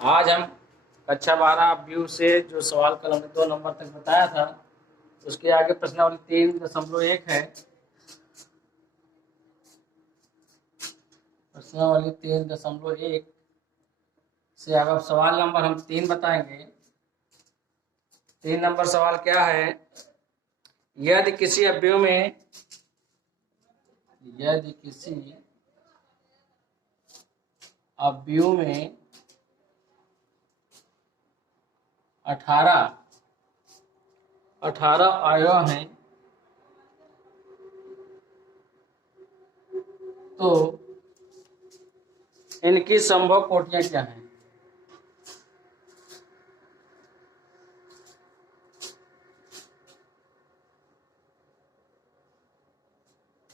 आज हम कक्षा 12 व्यू से जो सवाल कल हमने 2 नंबर तक बताया था उसके आगे प्रश्नावली 3.1 है। प्रश्नावली 3.1 से अब सवाल नंबर हम 3 बताएंगे। 3 नंबर सवाल क्या है? यदि किसी अवयव में 18 अवयव हैं तो इनकी संभव कोटियां क्या हैं?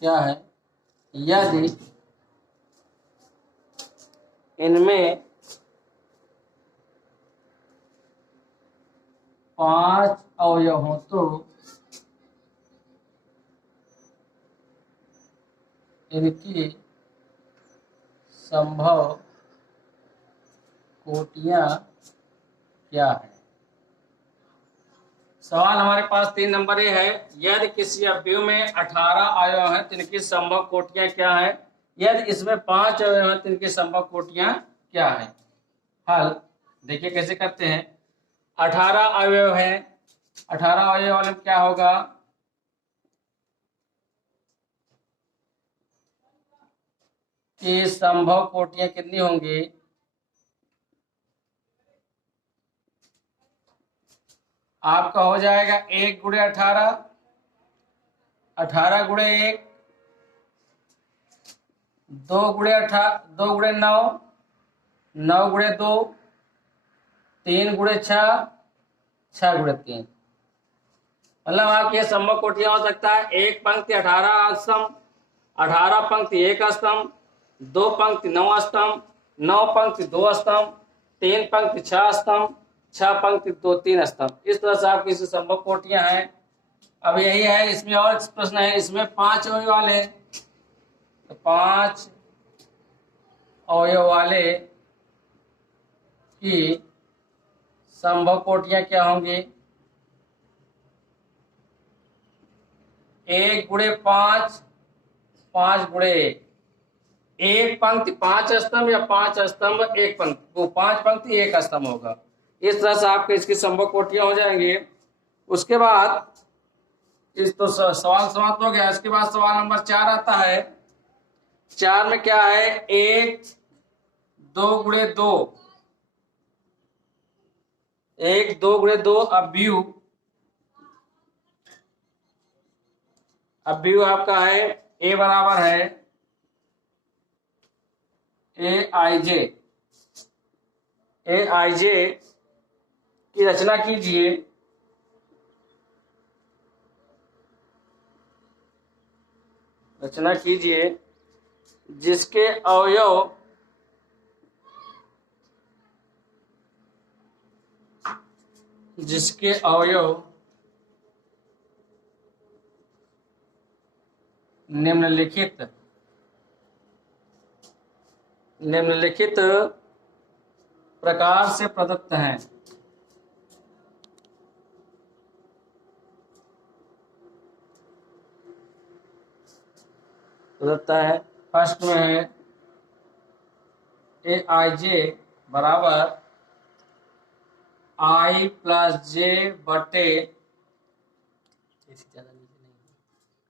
क्या है? यदि इनमें 5 अवयव हों तो इनकी संभव कोटियां क्या है? सवाल हमारे पास 3 नंबर ये है, यदि किसी अवयव में 18 अवयव हैं तो इनकी संभव कोटियां क्या है? यदि इसमें 5 अवयव हैं तो इनकी संभव कोटियां क्या है? हल देखिए कैसे करते हैं। 18 अवयव हैं, 18 अवयव वाले में क्या होगा? कि संभव कोटियां कितनी होंगी? आपका हो जाएगा 1 गुणे 18, 18 गुणे 1, 2 गुणे 18, 2 गुणे 9, 9 गुणे 2, 3 गुणे 6, 6 गुणे 3। मतलब आपकी संभव कोटियां हो सकता है एक पंक्ति 18 स्तंभ, 18 पंक्ति 1 स्तंभ, 2 पंक्ति 9 स्तंभ, 9 पंक्ति 2 स्तंभ, 3 पंक्ति 6 स्तंभ, 6 पंक्ति 2 3 स्तंभ। इस तरह से आपकी संभव कोटियां हैं। अब यही है, इसमें और प्रश्न है, इसमें 5 अवयव वाले तो 5 अवयव वाले की संभव कोटियां क्या होंगी? 1 गुणे 5, 5 गुणे 1, एक पंक्ति 5 स्तंभ या 5 स्तंभ 1 पंक्ति, वो 5 पंक्ति 1 स्तंभ होगा। इस तरह से आपके इसकी संभव कोटियां हो जाएंगी। उसके बाद इस तो सवाल समाप्त हो गया। इसके बाद सवाल नंबर 4 आता है। 4 में क्या है? 1 2 गुणे 2, 1 2 गुणे 2 अवयव आपका है ए बराबर है ए आई जे की रचना कीजिए। रचना कीजिए जिसके अवयव निम्नलिखित प्रकार से प्रदत्त हैं। फर्स्ट में है ए आई जे बराबर आई प्लस जे बटे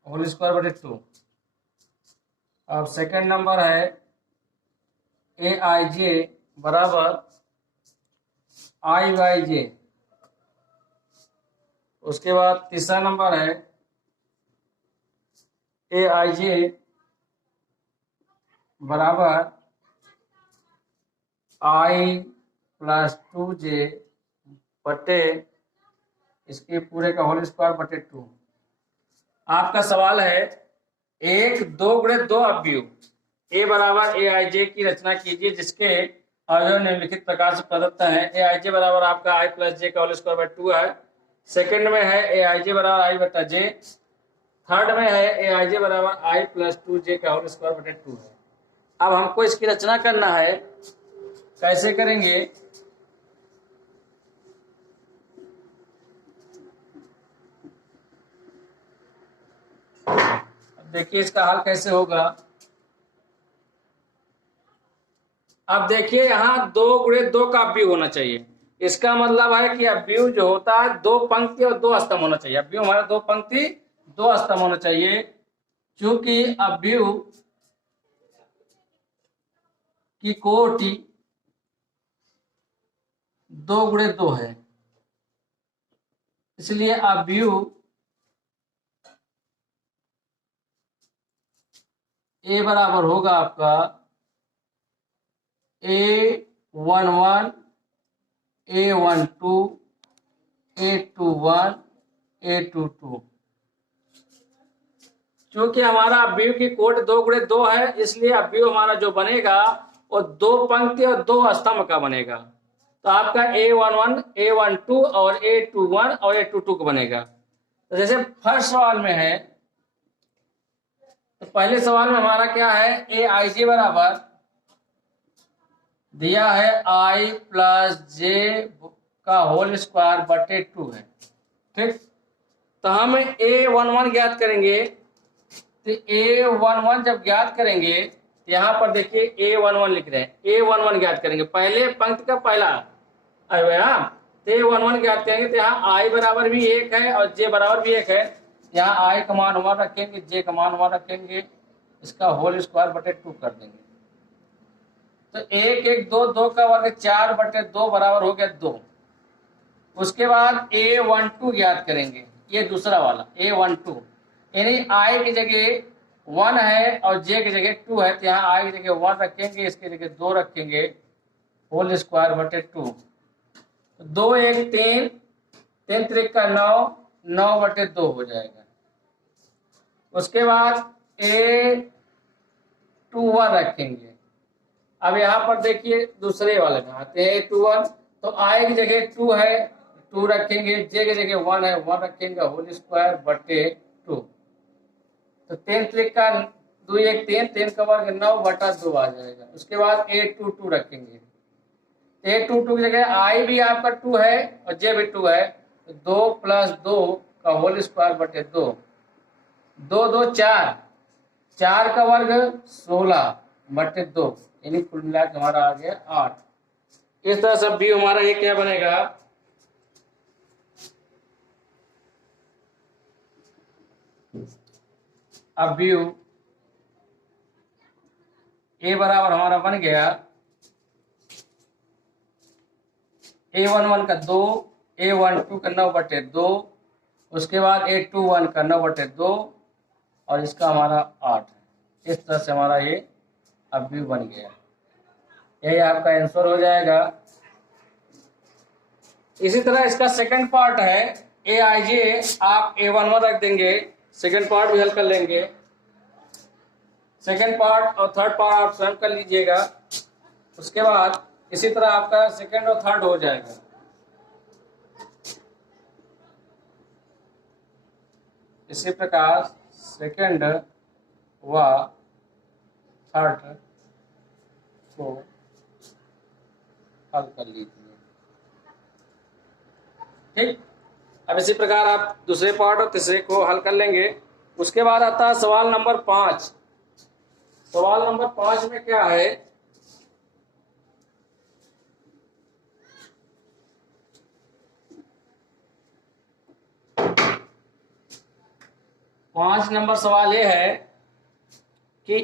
होल स्क्वायर बटे 2। अब सेकंड नंबर है ए आई जे बराबर आई वाई जे। उसके बाद तीसरा नंबर है ए आई जे बराबर आई प्लस 2 जे बटे इसके पूरे का होल स्क्वायर बटे 2। आपका सवाल है 1 2 गुणे 2 अवयव ए बराबर ए आई जे की रचना कीजिए जिसके अवयव निम्नलिखित प्रकार से प्रदत्त है। ए आई जे बराबर आपका आई प्लस जे का होल स्क्वायर बाय 2 है। सेकंड में है ए आई जे बराबर आई बटा जे। थर्ड में है ए आई जे बराबर आई प्लस 2 जे का होल स्क्वायर बटे 2 है। अब हमको इसकी रचना करना है। कैसे करेंगे? देखिए इसका हल कैसे होगा। अब देखिए यहाँ 2 × 2 का अवयव होना चाहिए। इसका मतलब है कि अवयव जो होता है 2 पंक्ति और 2 स्तंभ होना चाहिए। अवयव हमारा 2 पंक्ति 2 स्तंभ होना चाहिए। क्योंकि अवयव की कोटि 2 × 2 है, इसलिए अवयव ए बराबर होगा आपका A11 A12 A21 A22। क्योंकि हमारा अवयव की कोटि 2 × 2 है, इसलिए अवयव हमारा जो बनेगा वो 2 पंक्ति और 2 स्तंभ का बनेगा। तो आपका A11 A12 और A21 और A22 का बनेगा। तो जैसे फर्स्ट सवाल में है, तो पहले सवाल में हमारा क्या है, Aij बराबर दिया है I + j का होल स्क्वायर बटे 2 है। ठीक, तो हम A11 ज्ञात करेंगे। तो A11 जब ज्ञात करेंगे, यहाँ पर देखिए A11 लिख रहे हैं, A11 ज्ञात करेंगे, पहले पंक्ति का पहला तो A11 ज्ञात करेंगे। तो यहाँ I बराबर भी 1 है और J बराबर भी 1 है। यहाँ I का मान 1 रखेंगे, J का मान 1 रखेंगे, इसका होल स्क्वायर बटे 2 कर देंगे। तो 1 1 2 2 का वर्ग 4 बटे 2 बराबर हो गया 2। उसके बाद A12 ज्ञात करेंगे, ये दूसरा वाला A12, यानी I की जगह 1 है और J की जगह 2 है। तो यहाँ I की जगह 1 रखेंगे, इसकी जगह 2 रखेंगे, होल स्क्वायर बटे 2। 2 1 3 3 3 का 9 9 बटे 2 हो जाएगा। उसके बाद A21 रखेंगे। अब यहाँ पर देखिए दूसरे वाले में आते हैं A21, तो I की जगह 2 है, 2 रखेंगे, J की जगह 1 है, 1 रखेंगे, होल स्क्वायर बटे 2। तो 3 3 का 2 1 3 3 का वर्ग 9 बटा 2 आ जाएगा। उसके बाद A22 रखेंगे। A22 की जगह I भी आपका 2 है और J भी 2 है, तो 2 + 2 का होल स्क्वायर बटे 2। 2 2 4, 4 का वर्ग 16 बटे 2, यानी कुल मिला के हमारा आ गया 8। इस तरह से भी हमारा ये क्या बनेगा, अवयव A बराबर हमारा बन गया A11 का 2, A12 का 9 बटे 2, उसके बाद A21 का 9 बटे 2 और इसका हमारा 8 है। इस तरह से हमारा ये अवयव बन गया। यही आपका आंसर हो जाएगा। इसी तरह इसका सेकंड पार्ट है Aij, आप A11 रख देंगे, सेकंड पार्ट भी हल कर लेंगे। सेकंड पार्ट और थर्ड पार्ट आप स्वयं कर लीजिएगा। उसके बाद इसी तरह आपका सेकंड और थर्ड हो जाएगा। इसी प्रकार सेकंड व थर्ड को हल कर लीजिए। ठीक, अब इसी प्रकार आप दूसरे पार्ट और तीसरे को हल कर लेंगे। उसके बाद आता है सवाल नंबर 5। सवाल नंबर 5 में क्या है, पांच नंबर सवाल ये है कि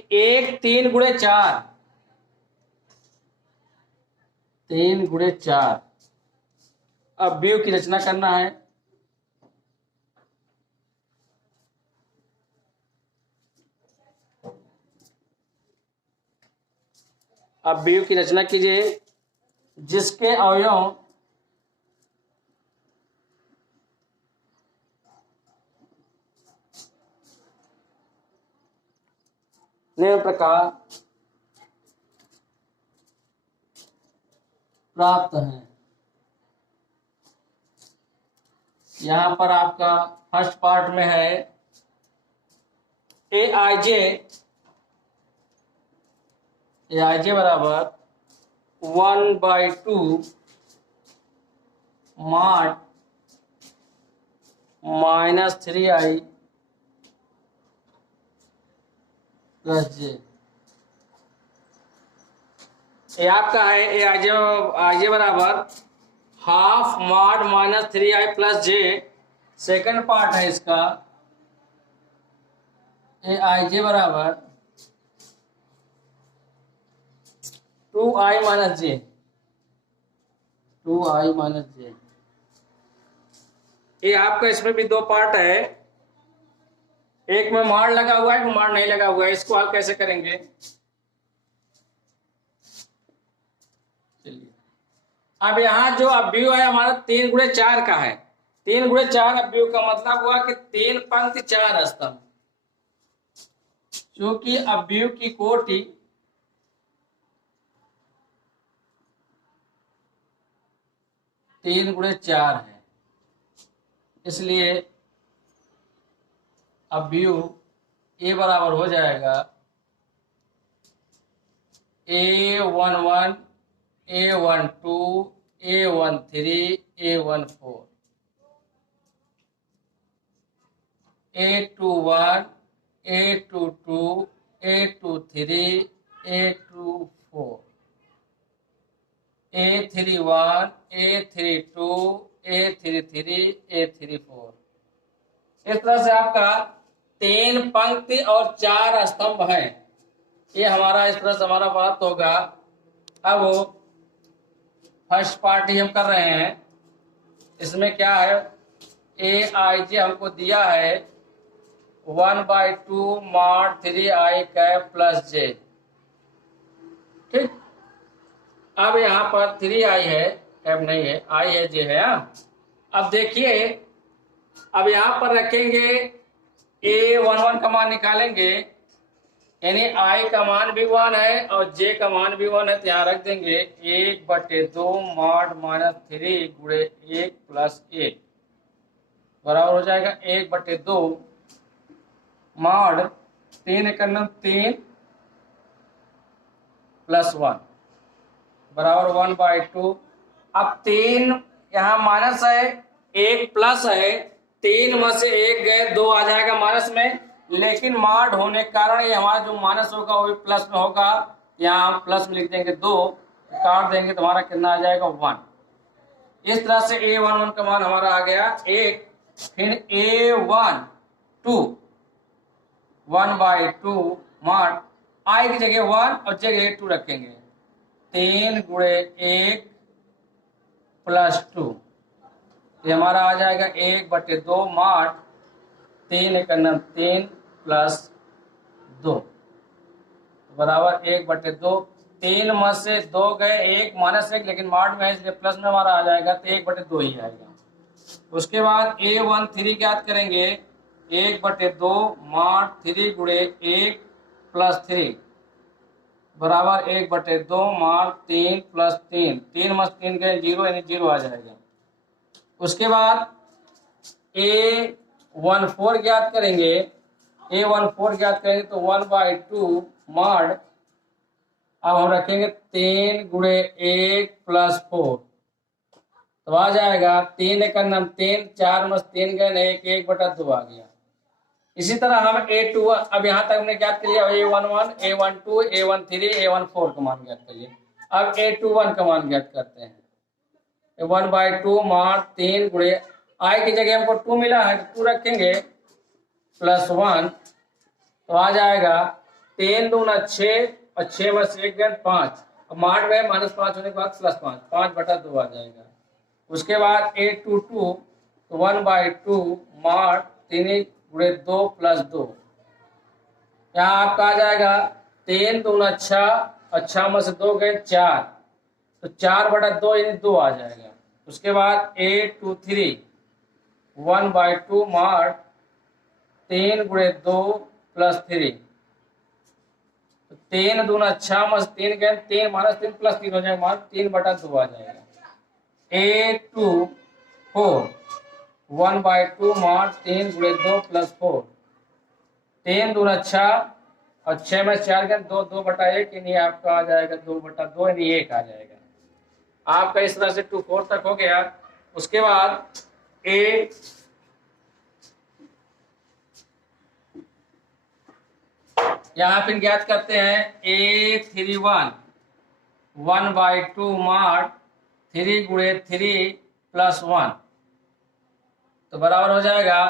3 × 4 3 × 4 अवयव की रचना करना है। अवयव की रचना कीजिए जिसके अवयव निम्न प्रकार प्राप्त हैं। यहां पर आपका फर्स्ट पार्ट में है Aij बराबर 1/2 mod -3i प्लस जे, ये आपका है ए आई जे बराबर half mod minus 3i plus j. Second part है इसका, ए आई जे बराबर 2i माइनस जे, 2i माइनस जे। ये आपका इसमें भी दो पार्ट है, एक में मार लगा हुआ है, एक में मार नहीं लगा हुआ है। इसको हल कैसे करेंगे? चलिए, अब यहाँ जो अवयव है हमारा 3 गुणे 4 का है। 3 गुणे 4 अवयव का मतलब हुआ कि 3 पंक्ति 4 स्तंभ। क्योंकि अवयव की कोटि 3 गुणे 4 है, इसलिए अवयव ए बराबर हो जाएगा A11, A12, A13, A14, A21, A22, A23, A24, A31, A32, A33, A34। इस तरह से आपका 3 पंक्ति और 4 स्तंभ है। ये हमारा इस तरह से हमारा प्राप्त होगा। अब फर्स्ट पार्टी हम कर रहे हैं, इसमें क्या है, ए आई जे हमको दिया है 1/2 मॉड 3i कैप प्लस जे। ठीक, अब यहाँ पर 3i है, कैप नहीं है, i है, जे है। अब देखिए, अब यहाँ पर रखेंगे A11 का मान निकालेंगे, यानी i का मान भी 1 है और j का मान भी 1 है, तो यहाँ रख देंगे 1/2 मॉड माइनस 3 गुणे 1 प्लस 1 बराबर हो जाएगा 1/2 मॉड 3 प्लस 1 बराबर 1/2। अब 3 यहाँ माइनस है, 1 प्लस है, 3 में से 1 गए, 2 आ जाएगा माइनस में, लेकिन मॉड होने के कारण ये हमारा जो माइनस होगा वो भी प्लस में होगा। यहाँ हम प्लस में लिख देंगे 2, काट देंगे तो हमारा कितना आ जाएगा 1। इस तरह से A11 का मान हमारा आ गया 1। फिर A12 1/2 मॉड i की जगह 1 और जगह 2 रखेंगे, 3 गुणे 1 प्लस 2, ये हमारा आ जाएगा 1/2 मॉड 3 प्लस 2 बराबर 1/2। 3 में से 2 गए, 1 माइनस 1, लेकिन मॉड में है इसलिए प्लस में हमारा आ जाएगा, तो 1/2 ही आएगा। उसके बाद A13 ज्ञात करेंगे, 1/2 मॉड 3 गुणे 1 प्लस 3 बराबर 1/2 मॉड 3 प्लस 3, 3 में 3 गए 0, यानी 0 आ जाएगा। उसके बाद A14 ज्ञात करेंगे, A14 ज्ञात करेंगे तो 1/2 मॉड, अब हम रखेंगे 3 गुणे 1 प्लस 4, तो आ जाएगा 3 1 9 3, 4 में 3 गए 1, 1/2 आ गया। इसी तरह हम A21, अब यहाँ तक हमने ज्ञात कर लिया, A11, A12, A13, A14 का मान ज्ञात कर लिया। अब A21 का मान ज्ञात करते हैं, 1/2 मॉड 3 गुणे i की जगह हमको 2 मिला है, 2 रखेंगे प्लस 1, तो आ जाएगा 3 दूना 6 और 6 में से 1 गए 5, मॉड में -5 होने के बाद प्लस 5, 5/2 आ जाएगा। उसके बाद A22 1/2 मॉड 3 गुणे 2 प्लस 2, यहाँ आपका आ जाएगा 3 दूना 6 और 6 में से 2 गए 4, तो 4/2 यानी 2 आ जाएगा। उसके बाद A23 1/2 मॉड 3 गुणे 2 प्लस 3, तो 3 दूना 6 में से 3 गए 3 माइनस 3 प्लस 3 हो जाएगा, मान 3/2 आ जाएगा। A24 1/2 मॉड 3 गुणे 2 प्लस 4, 3 दूना 6 और 6 में 4 गए 2, 2/1, यानी आपका आ जाएगा 2/2, यानी 1 आ जाएगा। आपका इस तरह से 2 4 तक हो गया। उसके बाद यहाँ फिर ज्ञात करते हैं A31 1/2 मार 3 गुणे 3 + 1 तो बराबर हो जाएगा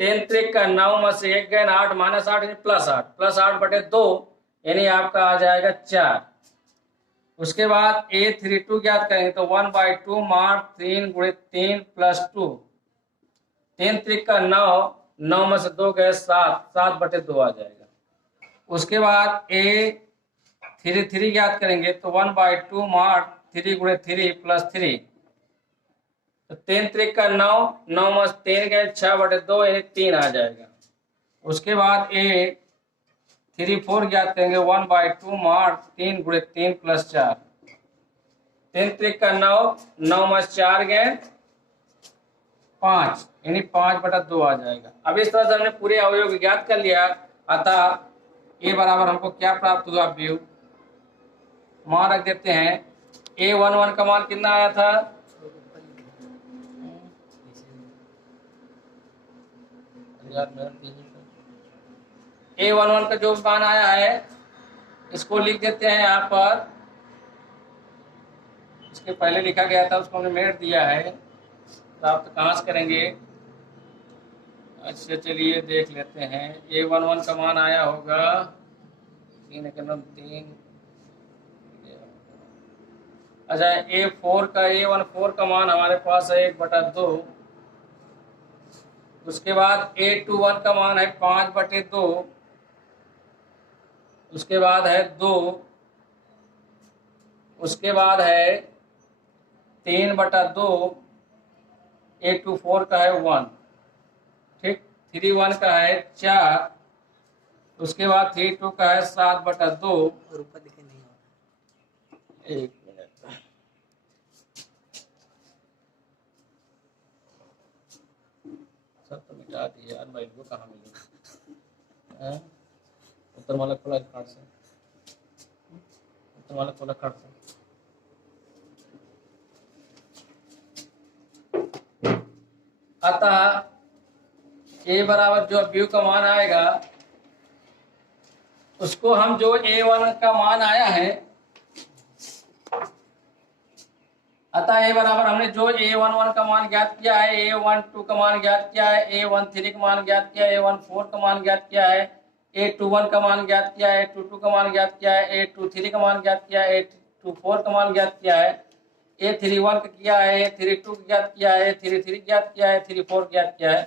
10 त्रिक का 9 में से 1 गए 8 -8 यानी +8 यानी आपका आ जाएगा 4। उसके बाद A32 ज्ञात करेंगे तो 1/2 मार 3 गुणे 3 + 2 3 त्रिक का 9 में से 2 गए 7/2 आ जाएगा। उसके बाद A33 ज्ञात करेंगे तो 1/2 मार 3 गुणे 3 + 3 तो 3 त्रिक का 9 में से 3 गए 6/2 यानी 3 आ जाएगा। उसके बाद A34 ज्ञात करेंगे 1/2 मार 3 गुणे 3 + 4 3 त्रिक का 9 में से 4 गए 5 यानी 5/2 आ जाएगा। अब इस तरह से हमने पूरे अवयव ज्ञात कर लिया। अतः ए बराबर हमको क्या प्राप्त हुआ व्यू मान रख देते हैं। A11 का मान कितना आया था A11 का जो मान आया है इसको लिख देते हैं यहाँ पर। इसके पहले लिखा गया था उसको हमने मेट दिया है। प्राप्त कहाँ से करेंगे? अच्छा चलिए देख लेते हैं। A11 का मान आया होगा 3 अच्छा A14 का मान हमारे पास है 1/2। उसके बाद A21 का मान है 5/2। उसके बाद है 2। उसके बाद है 3/2। A24 का है 1 ठीक। 31 का है 4। उसके बाद 32 का है 7/2। एक मिनट सब तो मिटा दिए यार भाई को कहाँ मिलेगा। उत्तर माला खोला कार्ड से उत्तर माला खोला कार्ड से अतः ए बराबर जो व्यू का मान आएगा उसको हम जो A1 का मान आया है अतः ए बराबर हमने जो A11 का मान ज्ञात किया है A12 का मान ज्ञात किया है A13 का मान ज्ञात किया है A14 का मान ज्ञात किया है A21 का मान ज्ञात किया है A22 का मान ज्ञात किया है A23 का मान ज्ञात किया है A24 का मान ज्ञात किया है A31 का किया है A32 ज्ञात किया है A33 ज्ञात किया है A34 ज्ञात किया है।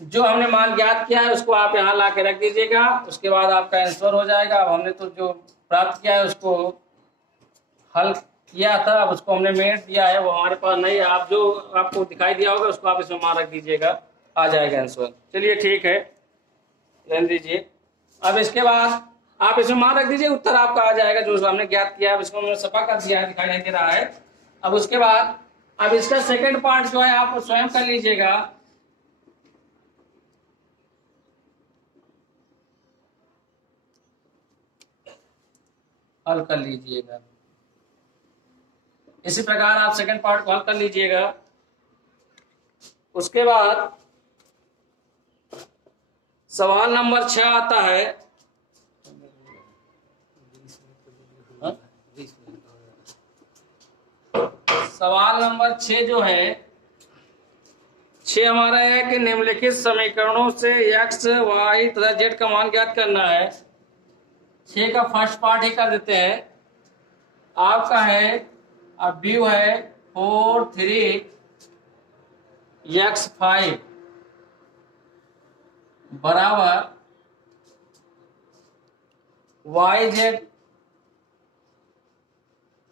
जो हमने मान ज्ञात किया है उसको आप यहाँ ला के रख दीजिएगा। उसके बाद आपका आंसर हो जाएगा। अब हमने तो जो प्राप्त किया है उसको हल किया था, अब उसको हमने मेट दिया है वो हमारे पास नहीं है। आप जो आपको दिखाई दिया होगा उसको आप इसमें मान रख दीजिएगा, आ जाएगा आंसर। चलिए ठीक है, रहने दीजिए। अब इसके बाद आप इसमें मान रख दीजिए, उत्तर आपका आ जाएगा जो हमने ज्ञात किया है। इसको हमने सफा कर दिया है, दिखाई नहीं दे रहा है। अब उसके बाद अब इसका सेकंड पार्ट जो है आप स्वयं कर लीजिएगा। हल कर लीजिएगा। इसी प्रकार आप सेकंड पार्ट को हल कर लीजिएगा। उसके बाद सवाल नंबर 6 आता है। सवाल नंबर 6 जो है 6 हमारा है कि निम्नलिखित समीकरणों से x, y तथा z का मान ज्ञात करना है। 6 का फर्स्ट पार्ट ही कर देते हैं। आपका है अब व्यू है 4 3 x 5 बराबर yz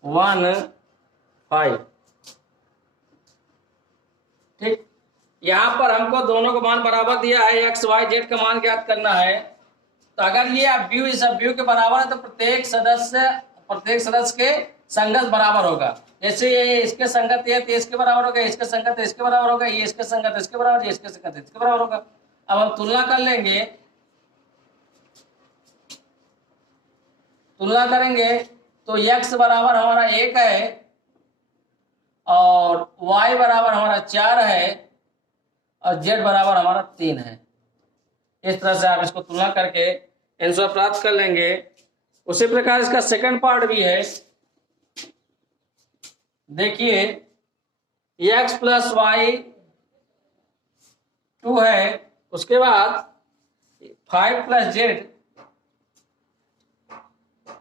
1 5। ठीक, यहां पर हमको दोनों का मान बराबर दिया है, x y z का मान ज्ञात करना है। तो अगर ये अब व्यू इस व्यू के बराबर है तो प्रत्येक सदस्य के संगत बराबर होगा। जैसे ये इसके संगत है तो इसके बराबर होगा, इसके संगत इसके बराबर होगा, ये इसके संगत इसके बराबर, ये इसके संगत इसके बराबर होगा। अब हम तुलना कर लेंगे, तुलना करेंगे तो x बराबर हमारा 1 है और y बराबर हमारा 4 है और z बराबर हमारा 3 है। इस तरह से आप इसको तुलना करके आंसर प्राप्त कर लेंगे। उसी प्रकार इसका सेकंड पार्ट भी है। देखिए x प्लस वाई 2 है, उसके बाद 5 प्लस जेड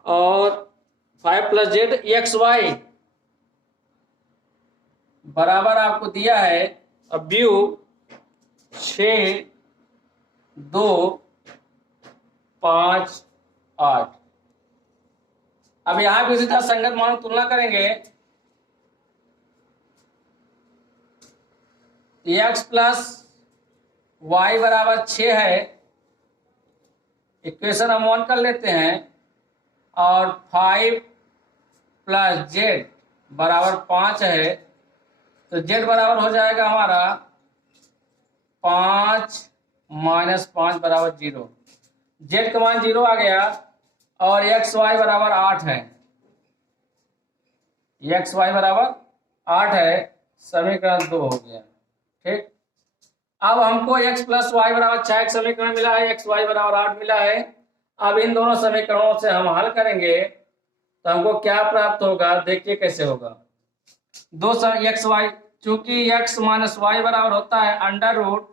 और 5 प्लस जेड एक्स वाई बराबर आपको दिया है अब व्यू 6, 2, 5, 8। अब यहां भी उसी तरह संगत मान तुलना करेंगे। x प्लस वाई बराबर 6 है, इक्वेशन हम 1 कर लेते हैं, और 5 प्लस जेड बराबर 5 है, तो जेड बराबर हो जाएगा हमारा 5 माइनस 5 बराबर 0। जेड का मान 0 आ गया और एक्स वाई बराबर 8 है। एक्स वाई बराबर 8 है, समीकरण 2 हो गया। ठीक, अब हमको x प्लस वाई बराबर 6 समीकरण मिला है, एक्स वाई बराबर 8 मिला है। अब इन दोनों समीकरणों से हम हल करेंगे तो हमको क्या प्राप्त होगा, देखिए कैसे होगा। दो एक्स वाई, चूंकि x माइनस वाई बराबर होता है under root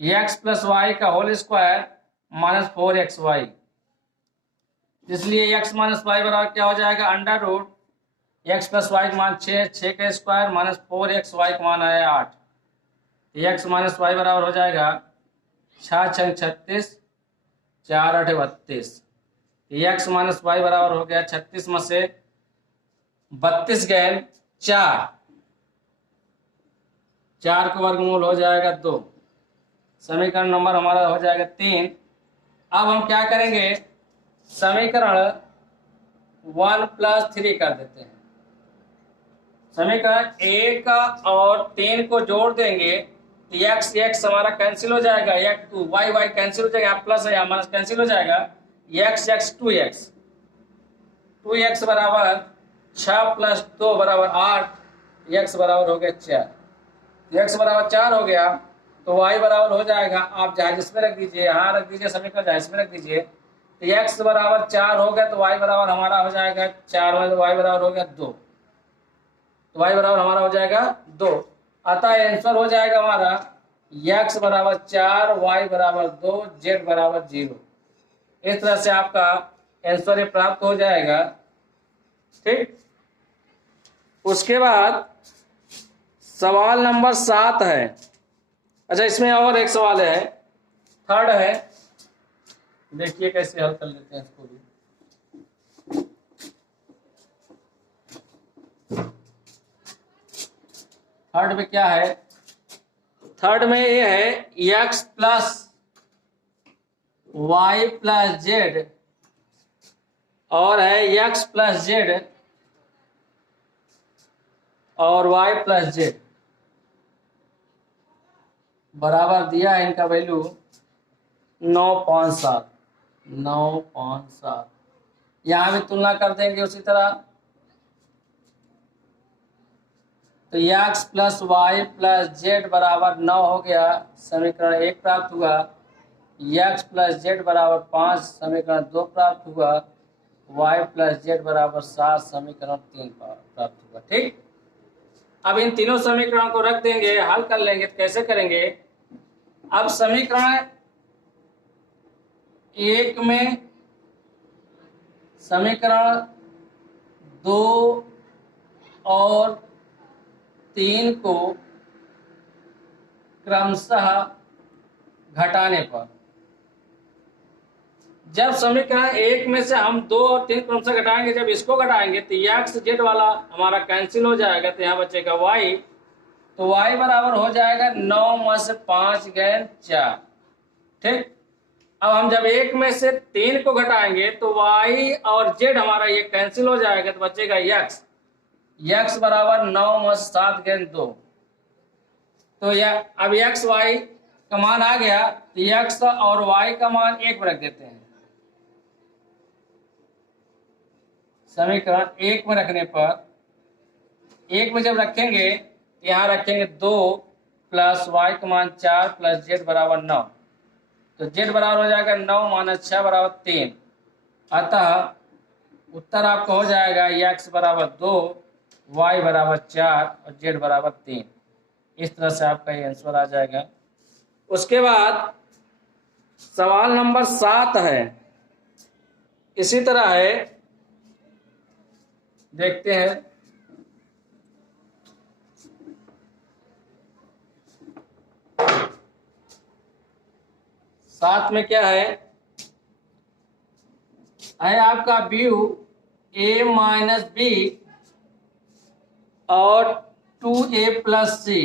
x plus y का होल स्क्वायर माइनस 4xy, इसलिए x माइनस वाई बराबर क्या हो जाएगा, under root x plus y का मान 6 का स्क्वायर माइनस 4xy का मान आया 8। x माइनस वाई बराबर हो जाएगा 6 छंग 36, 4 8 32। x माइनस वाई बराबर हो गया 36 में से 32 गए 4, 4 का वर्गमूल हो जाएगा 2, समीकरण नंबर हमारा हो जाएगा 3। अब हम क्या करेंगे, समीकरण 1 प्लस 3 कर देते हैं। समीकरण 1 और 3 को जोड़ देंगे तो x x हमारा कैंसिल हो जाएगा, x y y कैंसिल हो जाएगा, प्लस या माइनस कैंसिल हो जाएगा, x x 2x बराबर 6 प्लस 2 बराबर 8, x बराबर हो गया 4। x बराबर 4 हो गया तो y बराबर हो जाएगा, आप चाहे जिसमें रख दीजिए, यहाँ रख दीजिए, समीकरण चाहे इसमें रख दीजिए। तो x बराबर 4 हो गया तो y बराबर हमारा हो जाएगा 4 में, तो y बराबर हो गया 2, तो y बराबर हमारा हो जाएगा 2। अतः आंसर हो जाएगा हमारा x बराबर 4, y बराबर 2, z बराबर 0। इस तरह से आपका आंसर ये प्राप्त हो जाएगा। ठीक, उसके बाद सवाल नंबर 7 है। अच्छा, इसमें और एक सवाल है, थर्ड है, देखिए कैसे हल कर लेते हैं इसको भी। थर्ड में क्या है, थर्ड में ये है x plus y plus z और है x प्लस जेड और y प्लस जेड बराबर दिया है, इनका वैल्यू 9.7, 9.7। यहां भी तुलना कर देंगे उसी तरह, तो x plus y plus z बराबर 9 हो गया, समीकरण 1 प्राप्त हुआ। x प्लस जेड बराबर 5, समीकरण 2 प्राप्त हुआ। y प्लस जेड बराबर 7, समीकरण 3 प्राप्त हुआ। ठीक, अब इन तीनों समीकरणों को रख देंगे, हल कर लेंगे। तो कैसे करेंगे, अब समीकरण 1 में समीकरण 2 और 3 को क्रमशः घटाने पर, जब समीकरण 1 में से हम 2 और 3 क्रमशः घटाएंगे, जब इसको घटाएंगे तो एक्स जेड वाला हमारा कैंसिल हो जाएगा, तो यहाँ बचेगा y, तो y बराबर हो जाएगा 9 में से 5 गए 4। ठीक, अब हम जब 1 में से 3 को घटाएंगे तो y और z हमारा ये कैंसिल हो जाएगा, तो बचेगा x बराबर 9 में से 7 गए 2। तो यह अब x y का मान आ गया, तो x और y का मान 1 में रख देते हैं। समीकरण 1 में रखने पर, 1 में जब रखेंगे यहाँ रखेंगे 2 प्लस y का मान 4 प्लस z बराबर 9। तो z बराबर हो जाएगा 9 माइनस 6 बराबर 3। अतः उत्तर आपका हो जाएगा x बराबर 2, y बराबर 4 और z बराबर 3। इस तरह से आपका ये आंसर आ जाएगा। उसके बाद सवाल नंबर 7 है, इसी तरह है, देखते हैं। साथ में क्या है आपका व्यू a माइनस बी और 2a प्लस सी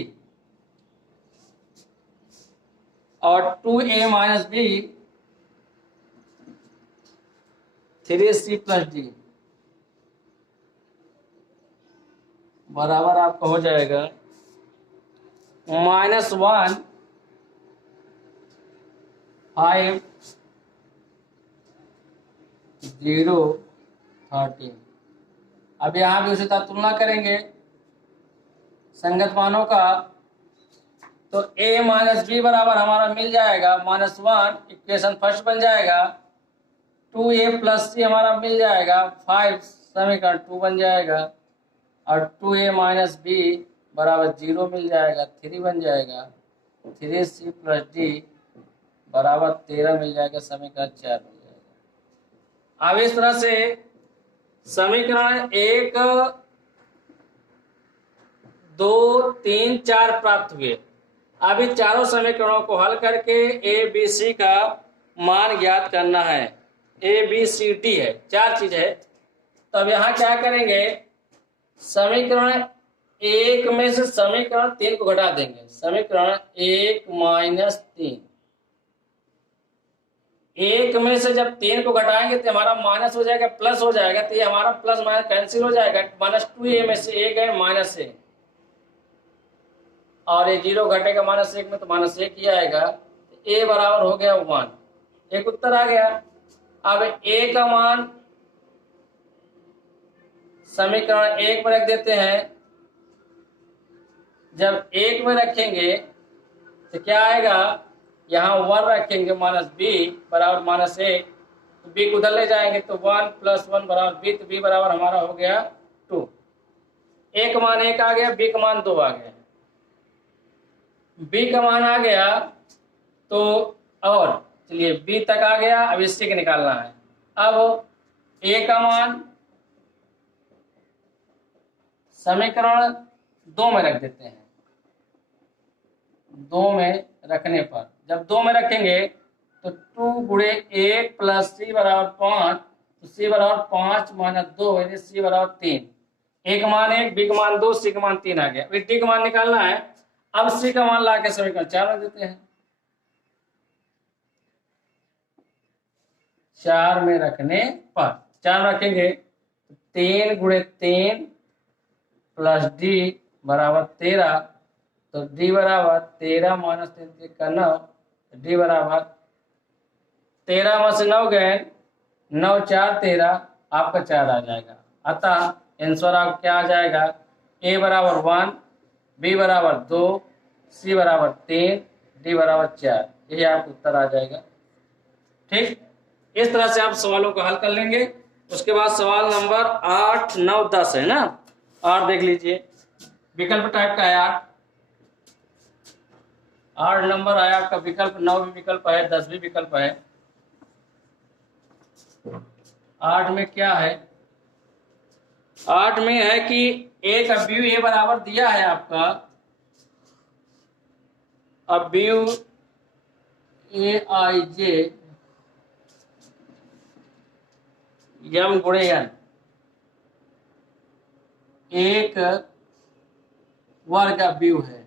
और 2a minus B 3c plus D बराबर आपका हो जाएगा -1 5 0 13। अब यहाँ भी उसी तरह तुलना करेंगे संगत मानों का, तो a माइनस बी बराबर हमारा मिल जाएगा -1, इक्वेशन फर्स्ट बन जाएगा। 2a प्लस सी हमारा मिल जाएगा 5, समीकरण 2 बन जाएगा। और 2a माइनस बी बराबर 0 मिल जाएगा, 3 बन जाएगा। 3c प्लस डी बराबर 13 मिल जाएगा, समीकरण 4 मिल जाएगा। अब इस तरह से समीकरण 1 2 3 4 प्राप्त हुए। अब इन चारों समीकरणों को हल करके ए बी सी का मान ज्ञात करना है। ए बी सी डी है, 4 चीज है। तो अब यहाँ क्या करेंगे, समीकरण 1 में से समीकरण 3 को घटा देंगे। समीकरण 1 माइनस 3, 1 में से जब 3 को घटाएंगे तो हमारा माइनस हो जाएगा, प्लस हो जाएगा। तो ये हमारा प्लस माइनस कैंसिल हो जाएगा। -2a में से 1 है -a, और ये 0 घटेगा -1 में, तो -1 ही आएगा। a बराबर हो गया 1, एक उत्तर आ गया। अब a का मान समीकरण 1 में रख देते हैं। जब 1 में रखेंगे तो क्या आएगा, यहाँ 1 रखेंगे, -b बराबर -1, तो b को उधर ले जाएंगे तो 1 + 1 बराबर b, तो b बराबर हमारा हो गया 2। a का मान 1 आ गया, b का मान 2 आ गया। b का मान आ गया तो और चलिए b तक आ गया। अब इससे निकालना है। अब a का मान समीकरण 2 में रख देते हैं। 2 में रखने पर, जब 2 में रखेंगे तो 2 गुणे 1 प्लस c बराबर 5, तो c बराबर 5 - 2 यानी c बराबर 3। a का मान 1, b का मान 2, c का मान 3 आ गया। d का मान निकालना है। अब c का मान ला के समीकरण 4 में देते हैं। 4 में रखने पर 4 रखेंगे तो 3 गुणे 3 प्लस डी बराबर 13, तो डी बराबर 13 - 3 का 9, डी बराबर 13 में से 9 गए, 9 4 13, आपका 4 आ जाएगा। अतः आंसर आपका क्या आ जाएगा, a बराबर 1, b बराबर 2, c बराबर 3, डी बराबर 4। यही आपका उत्तर आ जाएगा। ठीक, इस तरह से आप सवालों को हल कर लेंगे। उसके बाद सवाल नंबर 8 9 10 है ना, और देख लीजिए विकल्प टाइप का है। 8 नंबर आया आपका विकल्प, 9 भी विकल्प है, 10 भी विकल्प है। 8 में क्या है, 8 में है कि ए का व्यू ए बराबर दिया है आपका। अब व्यू ए आई जे यम गुणे एन एक वर्ग का व्यू है।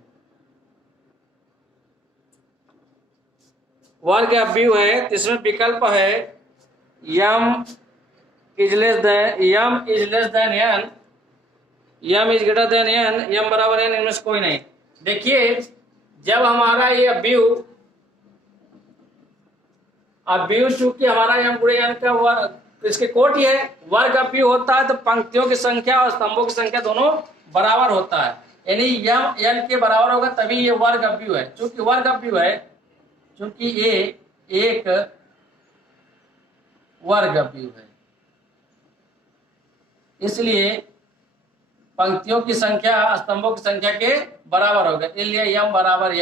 वर्ग का व्यू है, तो इसमें विकल्प है m is less than n, m is greater than n, m बराबर एन, इनमें से कोई नहीं। देखिए जब हमारा ये व्यू, अब व्यू चूंकि हमारा यम गुणे एन का वर्ग, इसके कोटि है, वर्ग का व्यू होता है तो पंक्तियों की संख्या और स्तंभों की संख्या दोनों बराबर होता है, यानी यम एन के बराबर होगा, तभी ये वर्ग का व्यू है। चूंकि वर्ग का व्यू है, चूंकि एक वर्ग अवयव है, इसलिए पंक्तियों की संख्या स्तंभों की संख्या के बराबर होगा, इसलिए m बराबर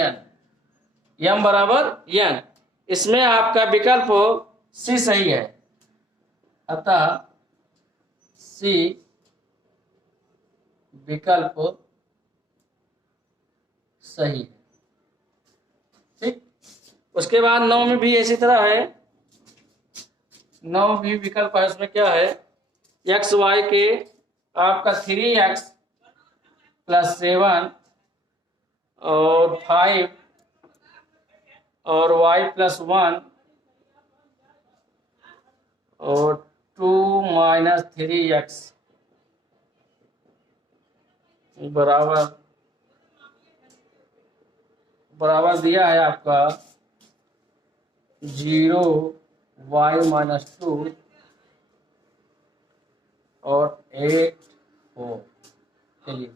n। इसमें आपका विकल्प सी सही है, अतः सी विकल्प सही है। ठीक, उसके बाद 9 में भी इसी तरह है, 9 भी विकल्प है। उसमें क्या है, एक्स वाई के आपका 3x + 7 और 5 और y + 1 और 2 - 3x बराबर दिया है आपका 0 y - 2 और 8 4। चलिए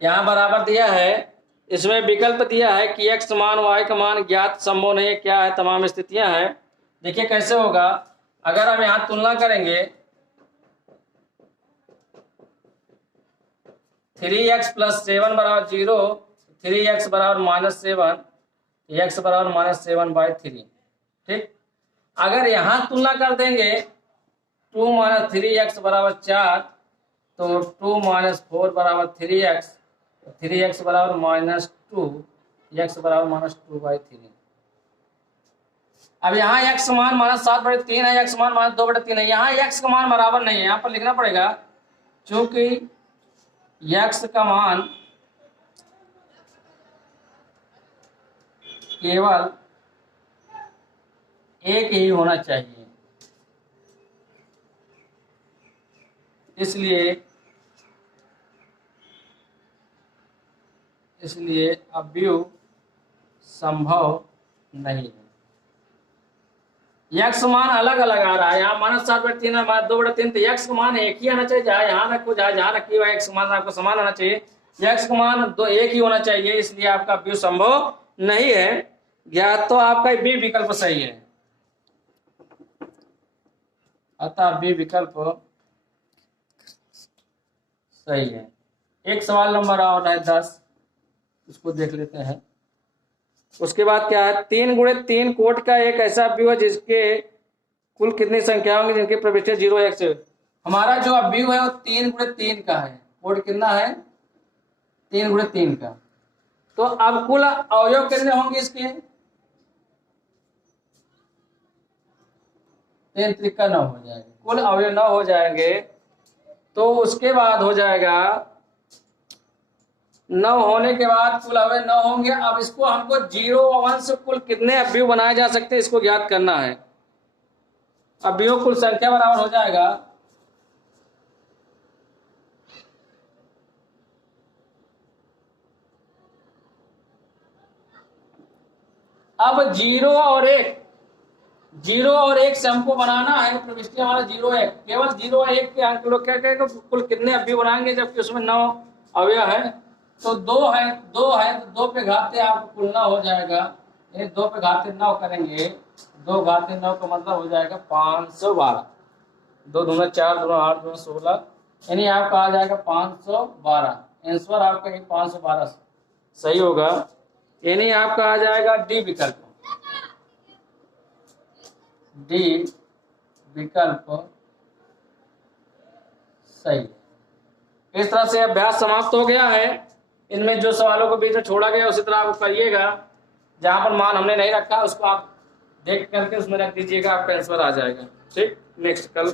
यहाँ बराबर दिया है, इसमें विकल्प दिया है कि x मान y का मान ज्ञात संभव नहीं है, क्या है, तमाम स्थितियां हैं। देखिए कैसे होगा, अगर हम यहाँ तुलना करेंगे 3x + 7 = 0, 3x = -7, x = -7/3। ठीक, अगर यहाँ तुलना कर देंगे 2 - 3x = 4, तो 2 - 4 = 3x, 3x = -2, x = -2/3। अब यहाँ x मान -7/3 है, x मान -2/3 है। यहाँ x का मान बराबर नहीं है, यहाँ पर लिखना पड़ेगा क्योंकि x का मान केवल एक ही होना चाहिए, इसलिए अवयव संभव नहीं है। x मान अलग अलग आ रहा है, यहाँ -7/3 है, -2/3, तो x का मान एक ही आना चाहिए, जहाँ यहाँ रखो जहाँ रखी हुआ x का मान आपको समान आना चाहिए, x का मान एक ही होना चाहिए, इसलिए आपका अवयव संभव नहीं है। ज्ञात तो आपका बी विकल्प सही है, अतः बी विकल्प सही है। एक सवाल नंबर और है 10, उसको देख लेते हैं। उसके बाद क्या है, 3 × 3 कोट का एक ऐसा अवयव है जिसके कुल कितनी संख्या होंगी जिनकी प्रविष्टि 0 1 से। हमारा जो अवयव है वो 3 × 3 का है, कोट कितना है 3 × 3 का। तो अब कुल अवयव कितने होंगे इसके, 3 × 3 9 हो जाएंगे, कुल अवयव 9 हो जाएंगे। तो उसके बाद हो जाएगा 9 होने के बाद कुल अवयव 9 होंगे। अब इसको हमको 0 और 1 से कुल कितने अवयव बनाए जा सकते हैं इसको ज्ञात करना है। अवयव कुल संख्या बराबर हो जाएगा अब 0 और 1 से हमको बनाना है प्रविष्टि हमारा 0 1, केवल 0 और 1 के अंक लोग क्या कहेंगे कुल कितने अवयव बनाएंगे, जबकि उसमें 9 अवयव है। तो 2 है तो 2 पे घाते आपको कुल 9 हो जाएगा, 2 पे घाते 9 करेंगे, 2 घाते 9 का मतलब हो जाएगा 512, 2 दूना 4, 2 8, 2 16, यानी आपका आ जाएगा 512। आंसर आपका 512 सही होगा, यानी आपका आ जाएगा डी विकल्प, डी विकल्प सही। इस तरह से अभ्यास समाप्त हो गया है। इनमें जो सवालों को बीच में छोड़ा गया उसी तरह आप करिएगा, जहां पर मान हमने नहीं रखा उसको आप देख करके उसमें रख दीजिएगा, आपका आंसर आ जाएगा। ठीक, नेक्स्ट कल